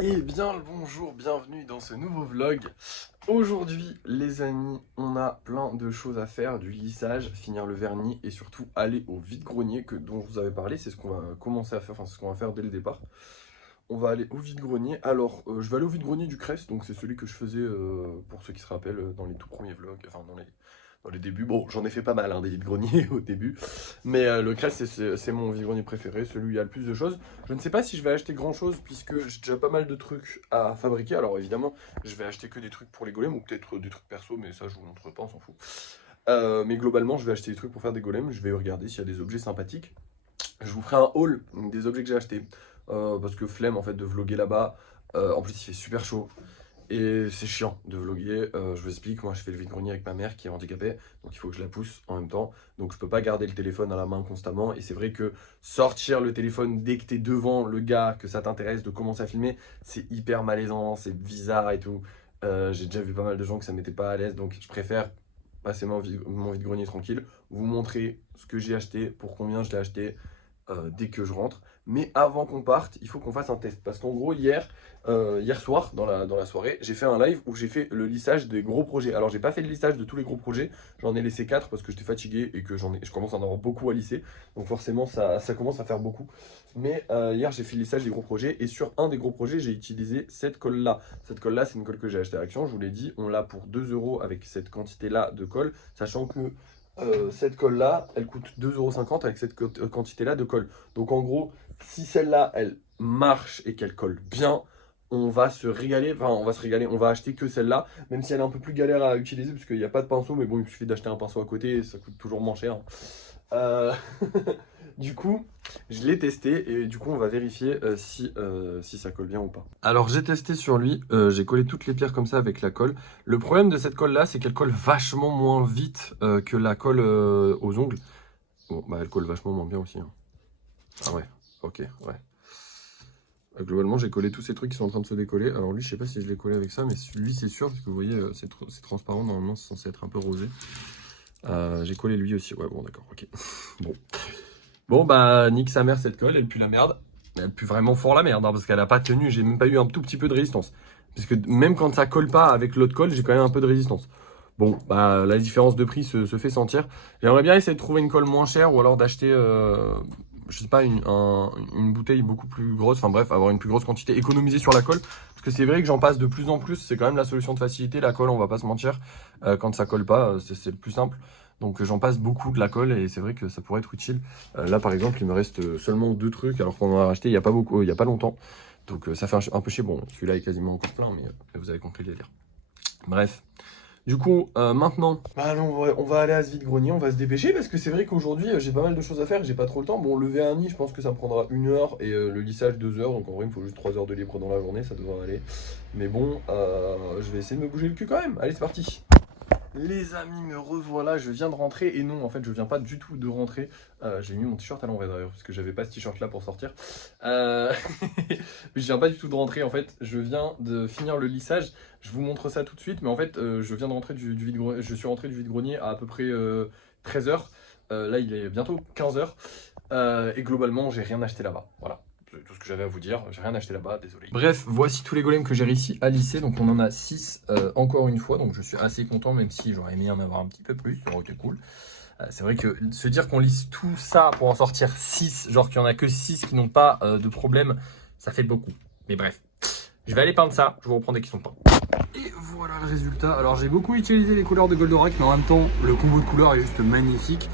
Eh bien le bonjour, bienvenue dans ce nouveau vlog. Aujourd'hui les amis, on a plein de choses à faire, du lissage, finir le vernis et surtout aller au vide-grenier dont je vous avais parlé. C'est ce qu'on va commencer à faire, enfin c'est ce qu'on va faire dès le départ. On va aller au vide-grenier. Alors je vais aller au vide-grenier du Crest, donc c'est celui que je faisais pour ceux qui se rappellent dans les tout premiers vlogs, enfin dans les débuts. Bon, j'en ai fait pas mal des vide-greniers au début, mais le Crest c'est mon vide-grenier préféré, celui où il y a le plus de choses. Je ne sais pas si je vais acheter grand chose puisque j'ai déjà pas mal de trucs à fabriquer. Alors évidemment, je vais acheter que des trucs pour les golems ou peut-être des trucs perso, mais ça je vous montre pas, on s'en fout. Mais globalement, je vais acheter des trucs pour faire des golems. Je vais regarder s'il y a des objets sympathiques. Je vous ferai un haul des objets que j'ai achetés. Parce que flemme en fait de vlogger là-bas. En plus, il fait super chaud. Et c'est chiant de vlogger. Je vous explique, moi je fais le vide-grenier avec ma mère qui est handicapée. Donc il faut que je la pousse en même temps. Donc je peux pas garder le téléphone à la main constamment. Et c'est vrai que sortir le téléphone dès que t'es devant le gars, que ça t'intéresse de commencer à filmer, c'est hyper malaisant, c'est bizarre et tout. J'ai déjà vu pas mal de gens que ça mettait pas à l'aise. Donc je préfère passer mon vide-grenier tranquille. Vous montrer ce que j'ai acheté, pour combien je l'ai acheté dès que je rentre. Mais avant qu'on parte, il faut qu'on fasse un test. Parce qu'en gros, hier soir, dans la soirée, j'ai fait un live où j'ai fait le lissage des gros projets. Alors, j'ai pas fait le lissage de tous les gros projets. J'en ai laissé 4 parce que j'étais fatigué et que je commence à en avoir beaucoup à lisser. Donc, forcément, ça commence à faire beaucoup. Mais hier, j'ai fait le lissage des gros projets. Et sur un des gros projets, j'ai utilisé cette colle-là. Cette colle-là, c'est une colle que j'ai achetée à Action. Je vous l'ai dit, on l'a pour 2 euros avec cette quantité-là de colle. Sachant que cette colle-là, elle coûte 2,50 € avec cette quantité-là de colle. Donc en gros, si celle-là, elle marche et qu'elle colle bien, on va se régaler. Enfin, on va se régaler. On va acheter que celle-là, même si elle est un peu plus galère à utiliser, parce qu'il n'y a pas de pinceau, mais bon, il suffit d'acheter un pinceau à côté, et ça coûte toujours moins cher. Euh, Du coup, je l'ai testé et du coup, on va vérifier si ça colle bien ou pas. Alors, j'ai testé sur lui, j'ai collé toutes les pierres comme ça avec la colle. Le problème de cette colle-là, c'est qu'elle colle vachement moins vite que la colle aux ongles. Bon, bah, elle colle vachement moins bien aussi, hein. Ah ouais, ok, ouais. Globalement, j'ai collé tous ces trucs qui sont en train de se décoller. Alors lui, je sais pas si je l'ai collé avec ça, mais lui, c'est sûr, parce que vous voyez, c'est transparent. Normalement, c'est censé être un peu rosé. J'ai collé lui aussi. Ouais, bon, d'accord, ok. Bon. Bon, bah, nique sa mère cette colle, elle pue la merde. Elle pue vraiment fort la merde, hein, parce qu'elle a pas tenu, j'ai même pas eu un tout petit peu de résistance. Puisque même quand ça colle pas avec l'autre colle, j'ai quand même un peu de résistance. Bon, bah, la différence de prix se fait sentir. J'aimerais bien essayer de trouver une colle moins chère ou alors d'acheter, je sais pas, une bouteille beaucoup plus grosse. Enfin bref, avoir une plus grosse quantité, économiser sur la colle. Parce que c'est vrai que j'en passe de plus en plus. C'est quand même la solution de facilité, la colle, on va pas se mentir. Quand ça colle pas, c'est le plus simple. Donc j'en passe beaucoup de la colle et c'est vrai que ça pourrait être utile. Là par exemple il me reste seulement 2 trucs alors qu'on en a racheté il n'y a pas beaucoup, il y a pas longtemps. Donc ça fait un peu chier. Bon celui-là est quasiment encore plein mais vous avez compris le délire. Bref. Du coup, maintenant, bah, on va aller à ce vide-grenier, on va se dépêcher parce que c'est vrai qu'aujourd'hui j'ai pas mal de choses à faire, j'ai pas trop le temps. Bon, le vernis, je pense que ça me prendra 1 heure et le lissage 2 heures, donc en vrai il me faut juste 3 heures de libre dans la journée, ça devrait aller. Mais bon, je vais essayer de me bouger le cul quand même. Allez, c'est parti! Les amis, me revoilà, je viens de rentrer et non, en fait, je viens pas du tout de rentrer. J'ai mis mon t-shirt à l'envers d'ailleurs parce que j'avais pas ce t-shirt là pour sortir. Euh... je viens pas du tout de rentrer en fait, je viens de finir le lissage. Je vous montre ça tout de suite, mais en fait, je viens de rentrer du vide-grenier. Je suis rentré du vide-grenier à peu près 13 h. Là, il est bientôt 15 h. Et globalement, j'ai rien acheté là-bas. Voilà. C'est tout ce que j'avais à vous dire, j'ai rien acheté là-bas, désolé. Bref, voici tous les golems que j'ai réussi à lisser, donc on en a 6 encore une fois, donc je suis assez content, même si j'aurais aimé en avoir un petit peu plus, ça aurait été cool. C'est vrai que se dire qu'on lisse tout ça pour en sortir 6, genre qu'il n'y en a que 6 qui n'ont pas de problème, ça fait beaucoup. Mais bref, je vais aller peindre ça, je vous reprends dès qu'ils sont peints. Et voilà le résultat. Alors j'ai beaucoup utilisé les couleurs de Goldorak, mais en même temps, le combo de couleurs est juste magnifique.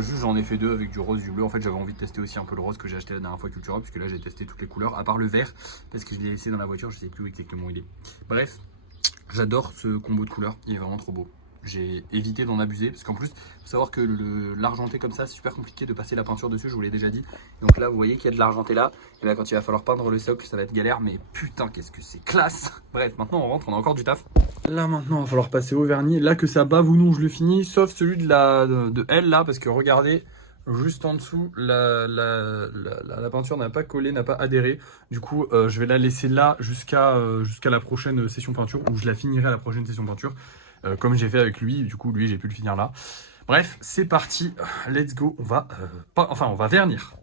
Juste j'en ai fait 2 avec du rose, du bleu. En fait j'avais envie de tester aussi un peu le rose que j'ai acheté la dernière fois Cultura, puisque là j'ai testé toutes les couleurs, à part le vert, parce que je l'ai laissé dans la voiture, je sais plus où exactement où il est. Bref, j'adore ce combo de couleurs, il est vraiment trop beau. J'ai évité d'en abuser, parce qu'en plus, il faut savoir que l'argenté comme ça, c'est super compliqué de passer la peinture dessus, je vous l'ai déjà dit. Donc là, vous voyez qu'il y a de l'argenté là, et là quand il va falloir peindre le socle, ça va être galère, mais putain, qu'est-ce que c'est classe. Bref, maintenant on rentre, on a encore du taf. Là maintenant, il va falloir passer au vernis. Là que ça bave ou non, je le finis, sauf celui de elle là, parce que regardez, juste en dessous, la peinture n'a pas collé, n'a pas adhéré. Du coup, je vais la laisser là jusqu'à la prochaine session peinture, où je la finirai à la prochaine session peinture. Comme j'ai fait avec lui, du coup, lui, j'ai pu le finir là. Bref, c'est parti, let's go, on va vernir.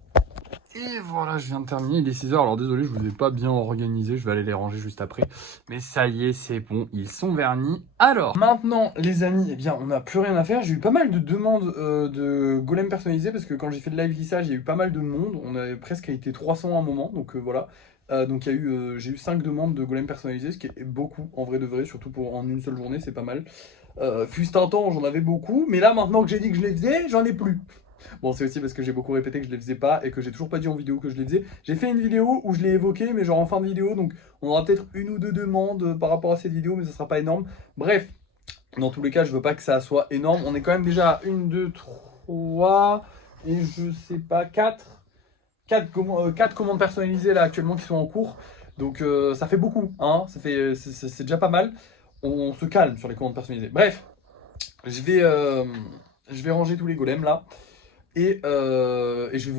Et voilà, je viens de terminer, il est 6h, alors désolé, je vous ai pas bien organisé, je vais aller les ranger juste après. Mais ça y est, c'est bon, ils sont vernis. Alors, maintenant, les amis, eh bien, on n'a plus rien à faire. J'ai eu pas mal de demandes de golems personnalisés, parce que quand j'ai fait le live lissage, il y a eu pas mal de monde. On avait presque été 300 à un moment, donc voilà. Donc j'ai eu 5 demandes de golems personnalisés, ce qui est beaucoup, en vrai de vrai, surtout pour en une seule journée, c'est pas mal. Fut un temps, j'en avais beaucoup, mais là, maintenant que j'ai dit que je les faisais, j'en ai plus. Bon, c'est aussi parce que j'ai beaucoup répété que je les faisais pas et que j'ai toujours pas dit en vidéo que je les faisais. J'ai fait une vidéo où je l'ai évoqué, mais genre en fin de vidéo, donc on aura peut-être une ou deux demandes par rapport à cette vidéo, mais ça sera pas énorme. Bref, dans tous les cas, je veux pas que ça soit énorme. On est quand même déjà à 1, 2, 3 et je sais pas, 4 commandes personnalisées là actuellement qui sont en cours. Donc ça fait beaucoup, hein, c'est déjà pas mal. On se calme sur les commandes personnalisées. Bref, je vais ranger tous les golems là. Et moi je vais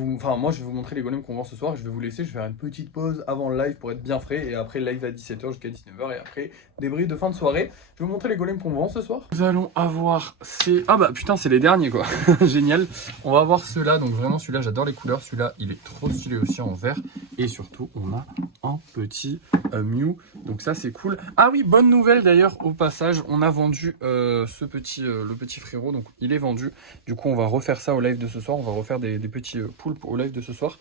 vous montrer les golems qu'on vend ce soir. Je vais vous laisser, je vais faire une petite pause avant le live pour être bien frais. Et après live à 17h jusqu'à 19h. Et après débrief de fin de soirée. Je vais vous montrer les golems qu'on vend ce soir. Nous allons avoir ces... Ah bah putain, c'est les derniers quoi. Génial. On va avoir ceux-là. Donc vraiment celui-là, j'adore les couleurs. Celui-là, il est trop stylé aussi en vert. Et surtout, on a un petit Mew. Donc ça, c'est cool. Ah oui, bonne nouvelle d'ailleurs au passage. On a vendu le petit frérot. Donc il est vendu. Du coup, on va refaire ça au live de ce soir. On va refaire des petits poulpes au live de ce soir.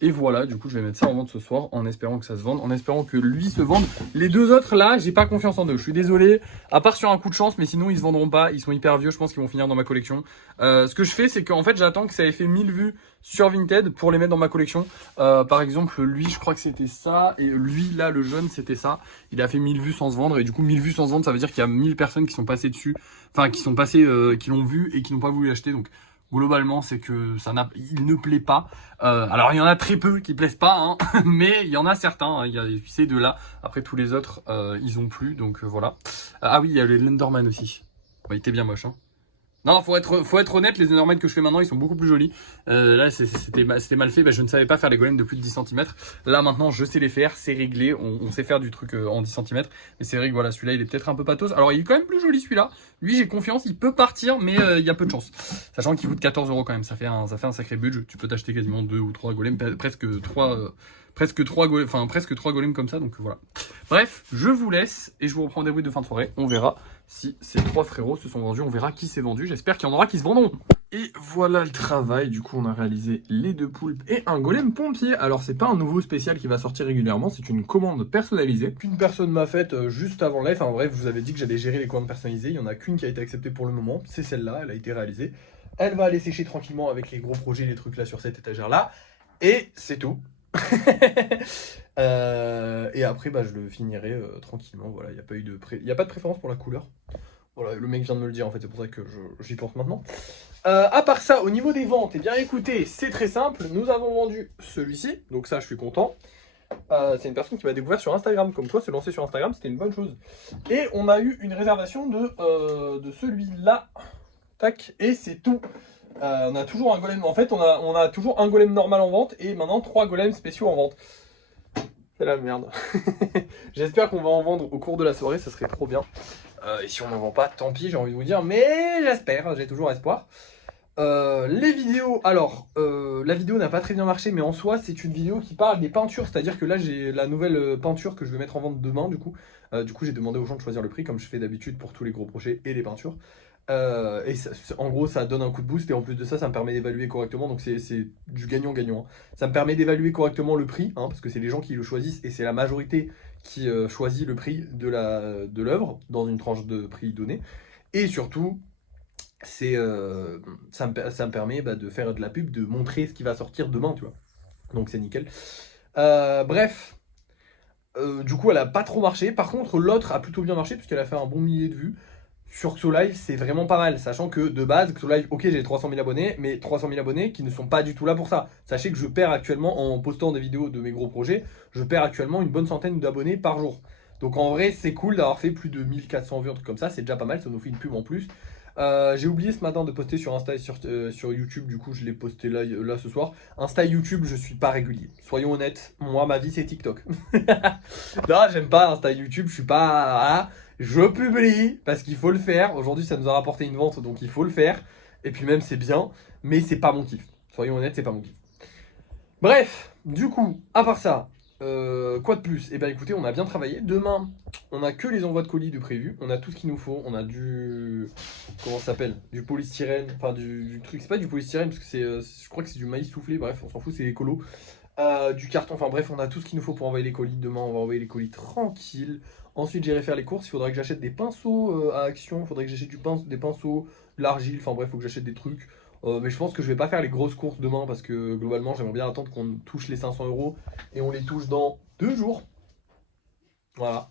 Et voilà, du coup, je vais mettre ça en vente ce soir en espérant que ça se vende, en espérant que lui se vende. Les deux autres, là, j'ai pas confiance en eux. Je suis désolé, à part sur un coup de chance, mais sinon, ils se vendront pas. Ils sont hyper vieux, je pense qu'ils vont finir dans ma collection. Ce que je fais, c'est qu'en fait, j'attends que ça ait fait 1000 vues sur Vinted pour les mettre dans ma collection. Par exemple, lui, je crois que c'était ça. Et lui, là, le jeune, c'était ça. Il a fait 1000 vues sans se vendre. Et du coup, 1000 vues sans se vendre, ça veut dire qu'il y a 1000 personnes qui sont passées dessus. Enfin, qui sont passées, qui l'ont vu et qui n'ont pas voulu l'acheter. Donc, globalement, c'est que il ne plaît pas. Alors, il y en a très peu qui plaisent pas, hein, mais il y en a certains. Hein, il y a ces deux-là. Après, tous les autres, ils ont plu, donc voilà. Ah oui, il y a les Lenderman aussi. Ouais, il était bien moche, hein. Non, faut être honnête, les Endermen que je fais maintenant, ils sont beaucoup plus jolis. Là, c'était mal fait, je ne savais pas faire les golems de plus de 10 cm. Là, maintenant, je sais les faire, c'est réglé, on sait faire du truc en 10 cm. Mais c'est vrai que voilà, celui-là, il est peut-être un peu patos. Alors, il est quand même plus joli, celui-là. Lui, j'ai confiance, il peut partir, mais il y a peu de chance. Sachant qu'il coûte 14 € quand même, ça fait un sacré budget. Tu peux t'acheter quasiment 2 ou 3 golems, presque 3 golems comme ça, donc voilà. Bref, je vous laisse et je vous reprends des bruits de fin de soirée. On verra si ces 3 frérots se sont vendus. On verra qui s'est vendu. J'espère qu'il y en aura qui se vendront. Et voilà le travail. Du coup, on a réalisé les 2 poulpes et un golem pompier. Alors, c'est pas un nouveau spécial qui va sortir régulièrement. C'est une commande personnalisée qu'une personne m'a faite juste avant le live. Enfin, bref, je vous avais dit que j'allais gérer les commandes personnalisées. Il y en a qu'une qui a été acceptée pour le moment. C'est celle-là. Elle a été réalisée. Elle va aller sécher tranquillement avec les gros projets, les trucs là sur cette étagère-là. Et c'est tout. Et après je le finirai tranquillement. Voilà, il n'y a pas de préférence pour la couleur. Voilà, le mec vient de me le dire en fait, c'est pour ça que j'y pense maintenant. À part ça, au niveau des ventes, eh bien écoutez, c'est très simple. Nous avons vendu celui-ci, donc ça je suis content. C'est une personne qui m'a découvert sur Instagram, comme quoi se lancer sur Instagram c'était une bonne chose. Et on a eu une réservation de celui-là. Tac, et c'est tout. On a toujours un golem. En fait, on a toujours un golem normal en vente et maintenant 3 golems spéciaux en vente. C'est la merde. J'espère qu'on va en vendre au cours de la soirée, ça serait trop bien. Et si on n'en vend pas, tant pis, j'ai envie de vous dire, mais j'espère, j'ai toujours espoir. Les vidéos, alors, la vidéo n'a pas très bien marché, mais en soi, c'est une vidéo qui parle des peintures, c'est-à-dire que là, j'ai la nouvelle peinture que je vais mettre en vente demain, du coup. J'ai demandé aux gens de choisir le prix, comme je fais d'habitude pour tous les gros projets et les peintures. En gros, ça donne un coup de boost et en plus de ça, ça me permet d'évaluer correctement. Donc c'est du gagnant-gagnant, hein. Ça me permet d'évaluer correctement le prix, hein, parce que c'est les gens qui le choisissent et c'est la majorité qui choisit le prix de l'œuvre dans une tranche de prix donnée. Et surtout, ça me permet de faire de la pub, de montrer ce qui va sortir demain, tu vois. Donc c'est nickel. Bref. Du coup, elle a pas trop marché. Par contre, l'autre a plutôt bien marché puisqu'elle a fait un bon millier de vues. Sur XoLive, c'est vraiment pas mal, sachant que de base, XoLive, ok, j'ai 300 000 abonnés, mais 300 000 abonnés qui ne sont pas du tout là pour ça. Sachez que je perds actuellement, en postant des vidéos de mes gros projets, je perds actuellement une bonne centaine d'abonnés par jour. Donc en vrai, c'est cool d'avoir fait plus de 1400 vues, un truc comme ça, c'est déjà pas mal, ça nous fait une pub en plus. J'ai oublié ce matin de poster sur Insta et sur YouTube, du coup je l'ai posté là ce soir. Insta et YouTube, je suis pas régulier. Soyons honnêtes, moi ma vie c'est TikTok. Non, j'aime pas Insta et YouTube, je suis pas... Je publie parce qu'il faut le faire. Aujourd'hui, ça nous a rapporté une vente, donc il faut le faire. Et puis même, c'est bien, mais c'est pas mon kiff. Soyons honnêtes, c'est pas mon kiff. Bref, du coup, à part ça, quoi de plus? Eh bien écoutez, on a bien travaillé. Demain, on a que les envois de colis de prévu. On a tout ce qu'il nous faut. On a du... Comment ça s'appelle? Du polystyrène. Enfin, du truc. C'est pas du polystyrène parce que je crois que c'est du maïs soufflé. Bref, on s'en fout, c'est écolo. Du carton. Enfin bref, on a tout ce qu'il nous faut pour envoyer les colis. Demain, on va envoyer les colis tranquille. Ensuite, j'irai faire les courses. Il faudrait que j'achète des pinceaux à Action. Il faudrait que j'achète des pinceaux, de l'argile. Enfin bref, il faut que j'achète des trucs. Mais je pense que je vais pas faire les grosses courses demain parce que globalement, j'aimerais bien attendre qu'on touche les 500 € et on les touche dans 2 jours. Voilà.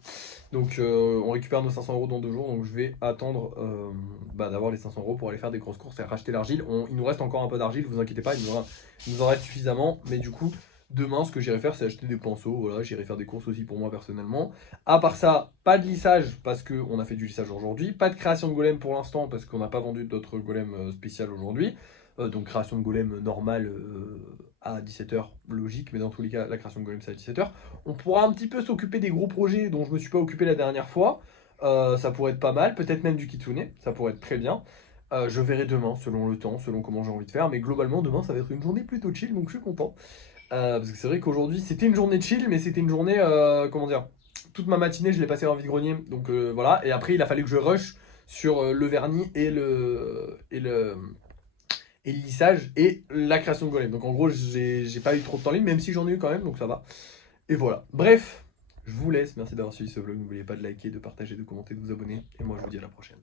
Donc, on récupère nos 500 € dans 2 jours. Donc, je vais attendre d'avoir les 500 € pour aller faire des grosses courses et racheter l'argile. Il nous reste encore un peu d'argile, vous inquiétez pas, il nous en reste suffisamment. Mais du coup, demain, ce que j'irai faire, c'est acheter des pinceaux. Voilà, j'irai faire des courses aussi pour moi personnellement. À part ça, pas de lissage parce qu'on a fait du lissage aujourd'hui. Pas de création de golem pour l'instant parce qu'on n'a pas vendu d'autres golems spécial aujourd'hui. Donc, création de golem normale à 17h, logique, mais dans tous les cas, la création de golem c'est à 17h. On pourra un petit peu s'occuper des gros projets dont je me suis pas occupé la dernière fois. Ça pourrait être pas mal, peut-être même du kitsune, ça pourrait être très bien. Je verrai demain, selon le temps, selon comment j'ai envie de faire. Mais globalement, demain, ça va être une journée plutôt chill, donc je suis content. Parce que c'est vrai qu'aujourd'hui, c'était une journée chill, mais c'était une journée, comment dire, toute ma matinée, je l'ai passée en vide-grenier. Donc voilà, et après, il a fallu que je rush sur le vernis et le lissage et la création de golem. Donc en gros, j'ai pas eu trop de temps libre, même si j'en ai eu quand même, donc ça va. Et voilà. Bref, je vous laisse. Merci d'avoir suivi ce vlog. N'oubliez pas de liker, de partager, de commenter, de vous abonner. Et moi, je vous dis à la prochaine.